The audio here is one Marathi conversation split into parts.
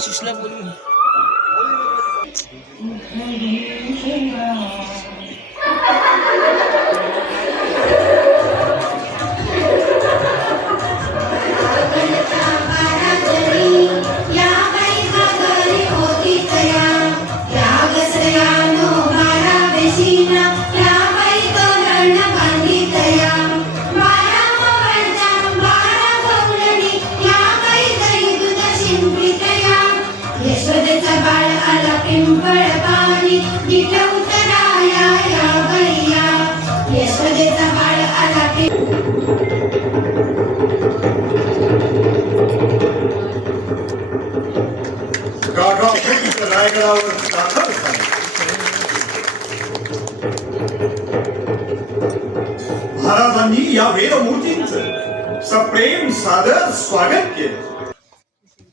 আসিস না বলুন रायगडावर दाखल महाराजांनी या वेदमूर्तींचं सप्रेम सादर स्वागत केलं.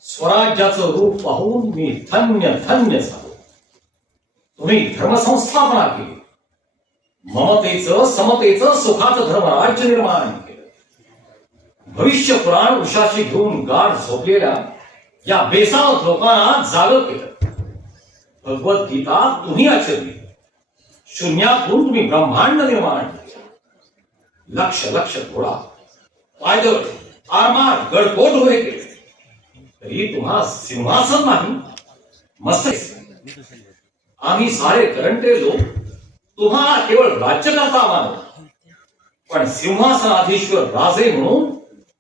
स्वराज्याचं रूप पाहून मी धन्य धन्य झालो. तुम्ही धर्मसंस्थापना केली ममतेचं समतेचं सुखाचं धर्मराज्य निर्माण केलं. भविष्य पुराण उशाशी घेऊन गाढ झोपलेल्या या बेसावत लोकांना जाग केलं. भगवद्गीता तुम्ही आचरली. शून्यातून तुम्ही ब्रह्मांड निर्माण केलं. लक्ष लक्ष थोडा पायदळ आरमार गडकोट उभे केले. तरी तुम्हा सिंहासन नाही मस्त आम्ही सारे करंटे लोक तुम्हाला केवळ राज्यकर्ता मानतो पण सिंहासनाधीश्वर राजे म्हणून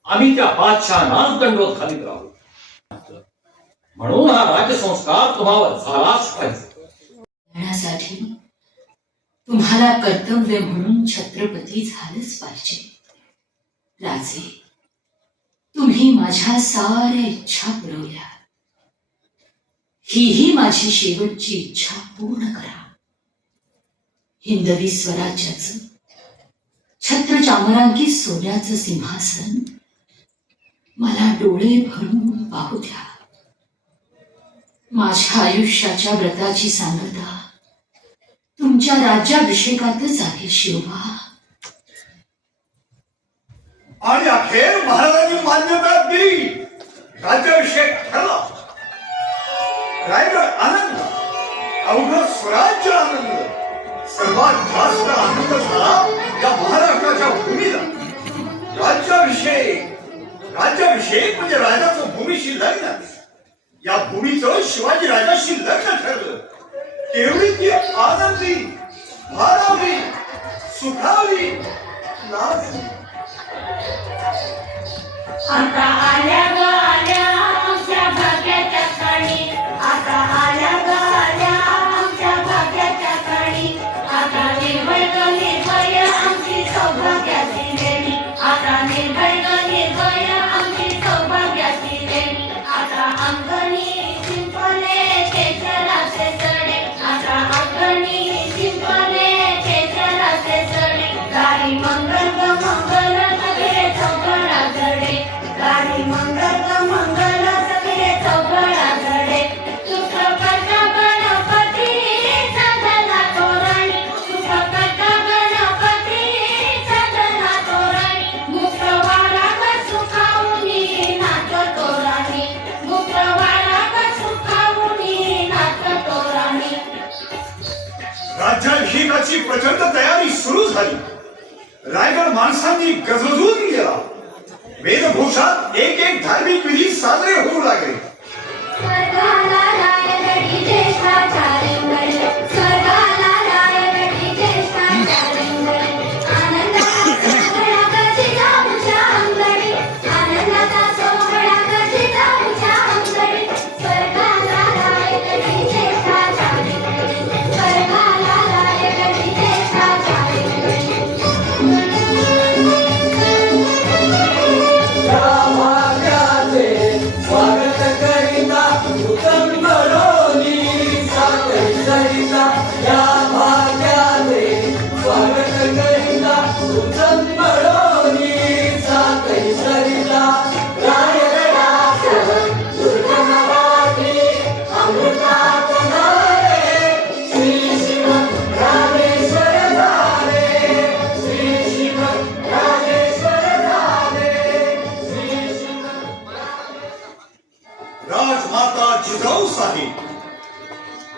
आम्ही त्या बादशहानाच दंडोत खालीत राहू. म्हणून हा राज्यसंस्कार तुम्हाला झालाच पाहिजे. तुम्हाला कर्तव्य म्हणून छत्रपती झालंच पाहिजे. राजे तुम्ही माझ्या साऱ्या इच्छा पुरवल्या. हीही माझी शेवटची इच्छा पूर्ण करा. हिंदवी स्वराज्याचं छत्र चामरांकी सोन्याचं सिंहासन मला डोळे भरून पाहू द्या. माझ्या आयुष्याच्या व्रताची सांगता तुमच्या राज्याभिषेकातच आहे शिवबा. आणि अखेर महाराजांनी मान्यता दिली राज्याभिषेक ठरला. रायगड आनंद अवघ स्वराज्य आनंद सर्वात जास्त आनंद झाला या महाराष्ट्राच्या भूमीला. राज्याभिषेक राज्याभिषेक म्हणजे राजाचं भूमीशी लग्न. या भूमीचं शिवाजी राजाशी लग्न ठरलं. तेवढी ती आनंदी भारावी सुखावी नाचली आता आल्या ग आल्या आमच्या भाग्याच्या कणी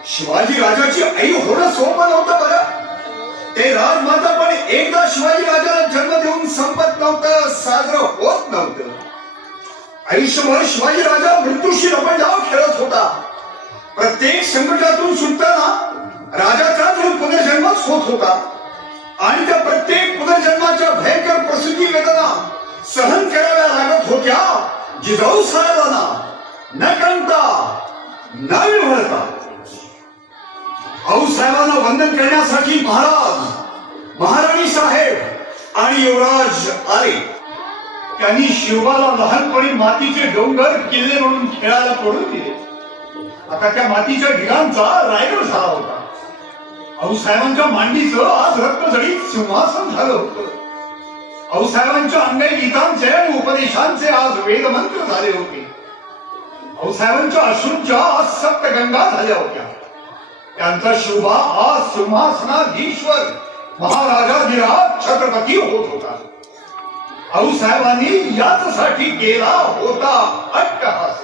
शिवाजी राजाची आई होणं सोपं नव्हतं बरं. ते राजमाता पण एकदा शिवाजी राजाला जन्म देऊन संपत नव्हतं साजरं होत नव्हतं. आयुष्यभर शिवाजी राजा मृत्यूशी लपंडाव खेळत होता. प्रत्येक संकटातून सुटताना राजाचा पुनर्जन्मच होत होता. आणि त्या प्रत्येक पुनर्जन्माच्या भयंकर प्रसिद्धी वेदना सहन कराव्या लागत होत्या जिजाऊ साहेबांना न कळता न विभळता साहेबांना वंदन करण्यासाठी महाराज महाराणी साहेब आणि युवराज आले. त्यांनी शिवबाला लहानपणी मातीचे डोंगर किल्ले म्हणून खेळायला पडून दिले. आता त्या मातीच्या ढिगांचा रायगड झाला होता. आऊसाहेबांच्या मांडीचं आज रक्तजडीत सिंहासन झालं होतं. आऊसाहेबांच्या अंगाई गीतांचे आणि उपदेशांचे आज वेदमंत्र झाले होते. आऊसाहेबांच्या अश्रूंच्या आज सप्तगंगा झाल्या होत्या त्यांचा शुभा, आज सिंहासनाधीश्वर महाराजाधिराज छत्रपती होत होता। आऊसाहेबांनी याचसाठी केला होता अट्टहास।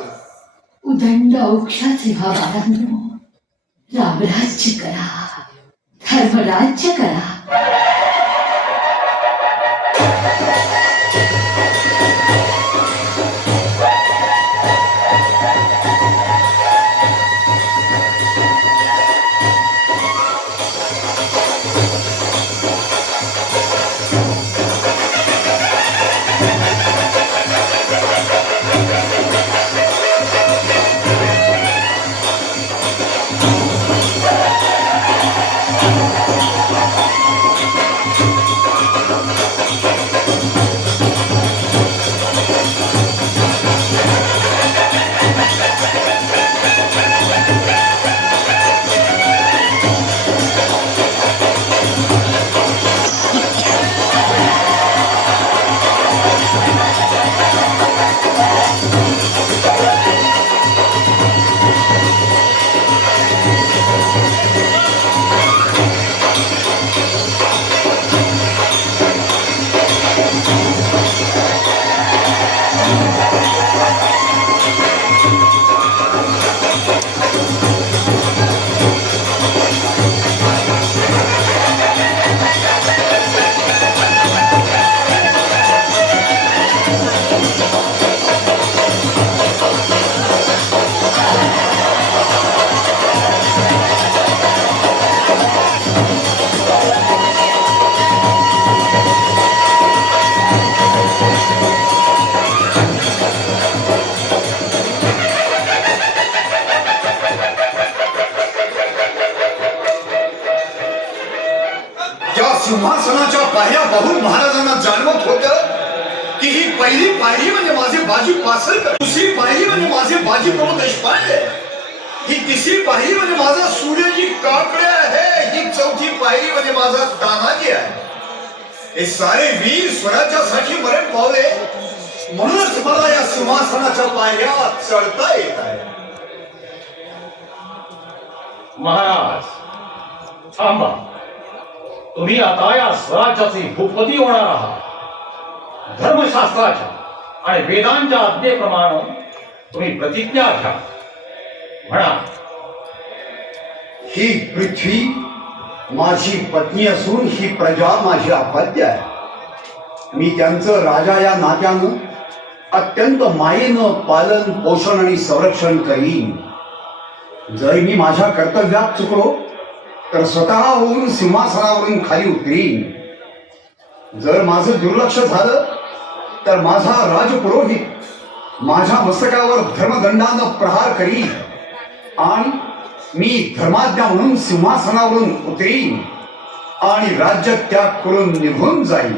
उदंड करा करा। या सिंहासनाच्या पायऱ्या पाहून महाराजांना जाणवत होत की ही पहिली पायरी म्हणजे माझे बाजी पासलकर दुसरी पायरी म्हणजे माझे बाजी प्रभू देशपांडे ही तिसरी पायरी म्हणजे माझा सूर्यजी काकडे आहे ही चौथी पायरी म्हणजे माझा तानाजी आहे हे। सारे वीर स्वराज्यासाठी मरण पावले। म्हणूनच मला या सिंहासनाच्या पायऱ्या चढता येत आहे महाराज थांबा। तुम्ही आता या स्वराज्याचे भूपती होणार आहात. धर्मशास्त्राच्या आणि वेदांच्या आज्ञेप्रमाणे तुम्ही प्रतिज्ञा घ्या. म्हणा ही पृथ्वी माझी पत्नी असून ही प्रजा माझी अपत्य आहे. मी त्यांचं राजा या नात्यानं अत्यंत मायेनं पालन पोषण आणि संरक्षण करीन. जरी मी माझ्या कर्तव्यात चुकलो तर स्वतः होऊन सिंहासनावरून खाली उतरीन जर माझं दुर्लक्ष झालं तर माझा राजपुरोहित माझ्या मस्तकावर धर्मदंडानं प्रहार करीन आणि मी धर्माज्ञा म्हणून सिंहासनावरून उतरीन आणि राज्य त्याग करून निघून जाईन.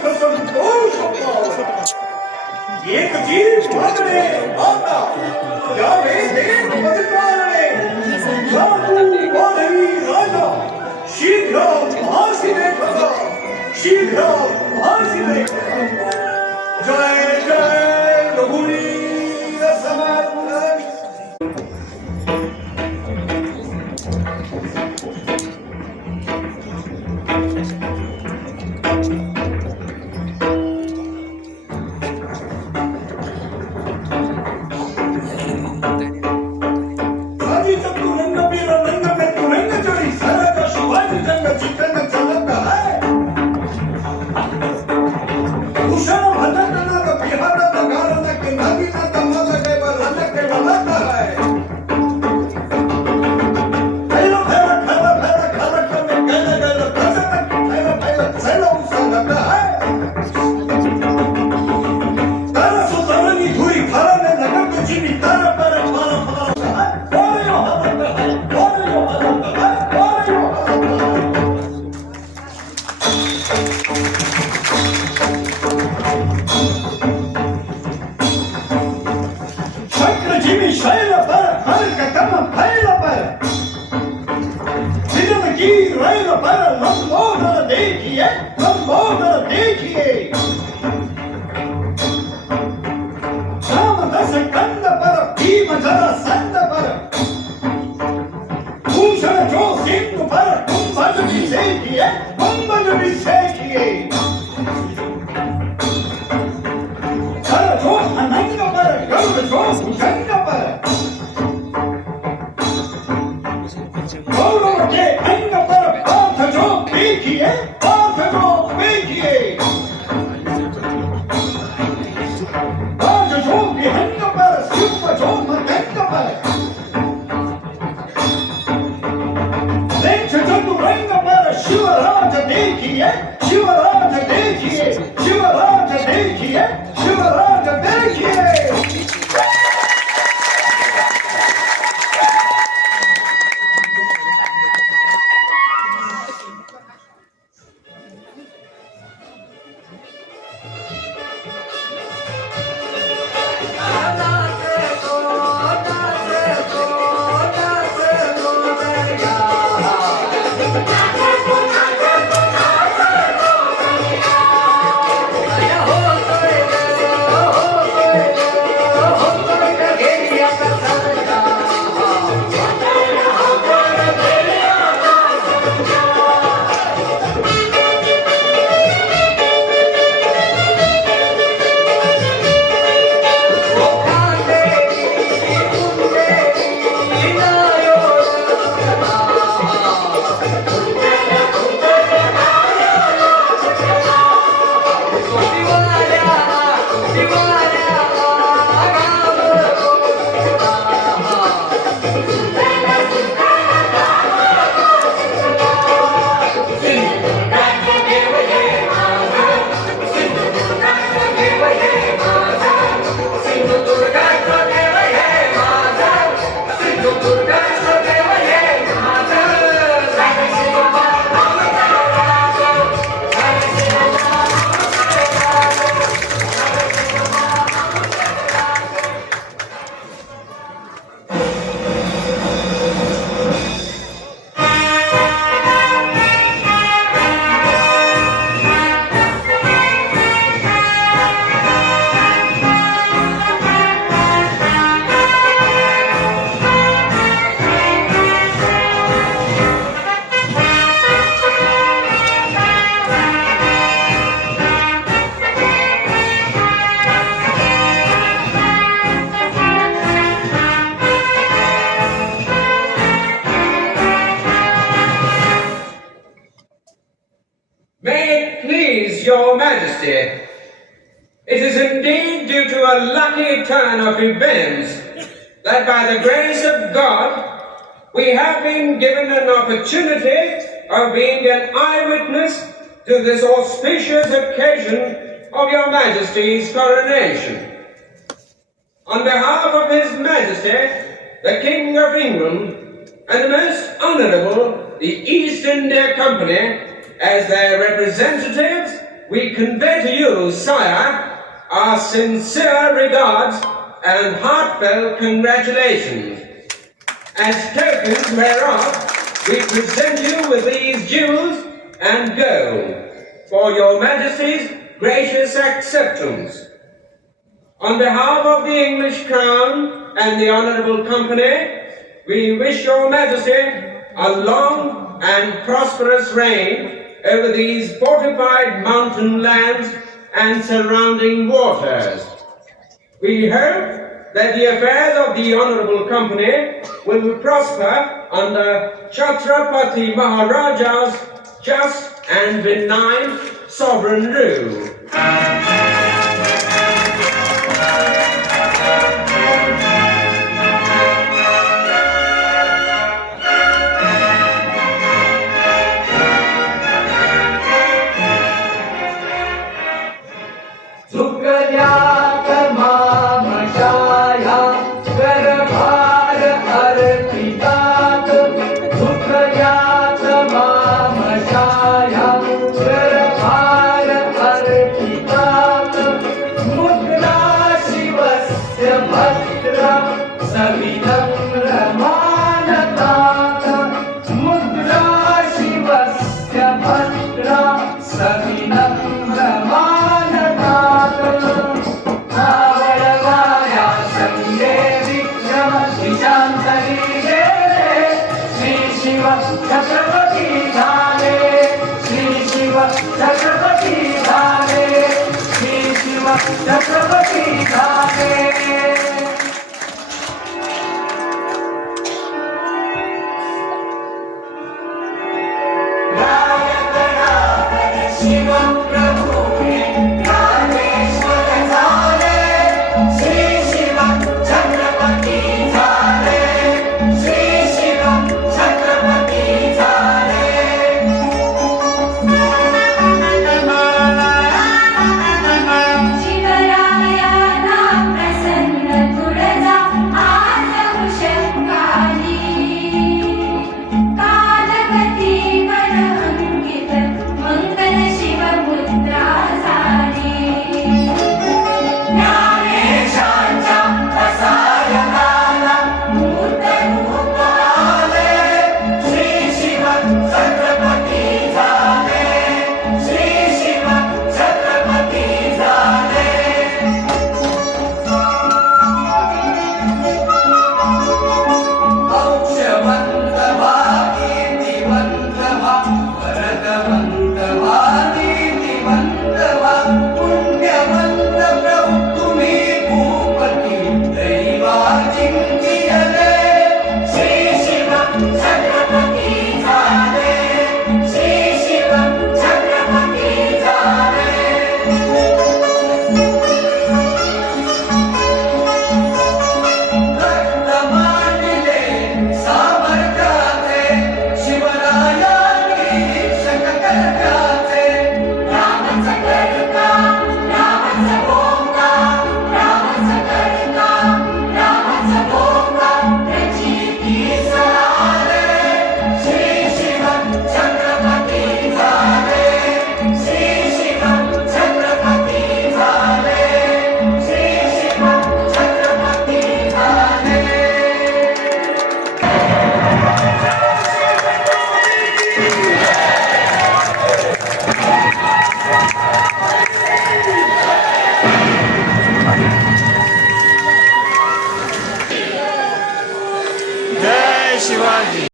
सुख संतोष पावला. एक जीव मागणे आता यावे देव पदकारणे जातू वादळी राजा शीघ्र महासी देखा शीघ्र महासी देखा जय जय events that by the grace of God we have been given an opportunity of being an eyewitness to this auspicious occasion of your majesty's coronation. On behalf of his majesty, the King of England, and the most honorable, the East India Company, as their representatives, we convey to you, sire, our sincere regards and heartfelt congratulations. As tokens whereof, we present you with these jewels and gold for your majesty's gracious acceptance. On behalf of the English Crown and the Honourable Company, we wish your majesty a long and prosperous reign over these fortified mountain lands and surrounding waters. We hope that the affairs of the Honourable Company will prosper under Chhatrapati Maharaja's just and benign sovereign rule. Amen.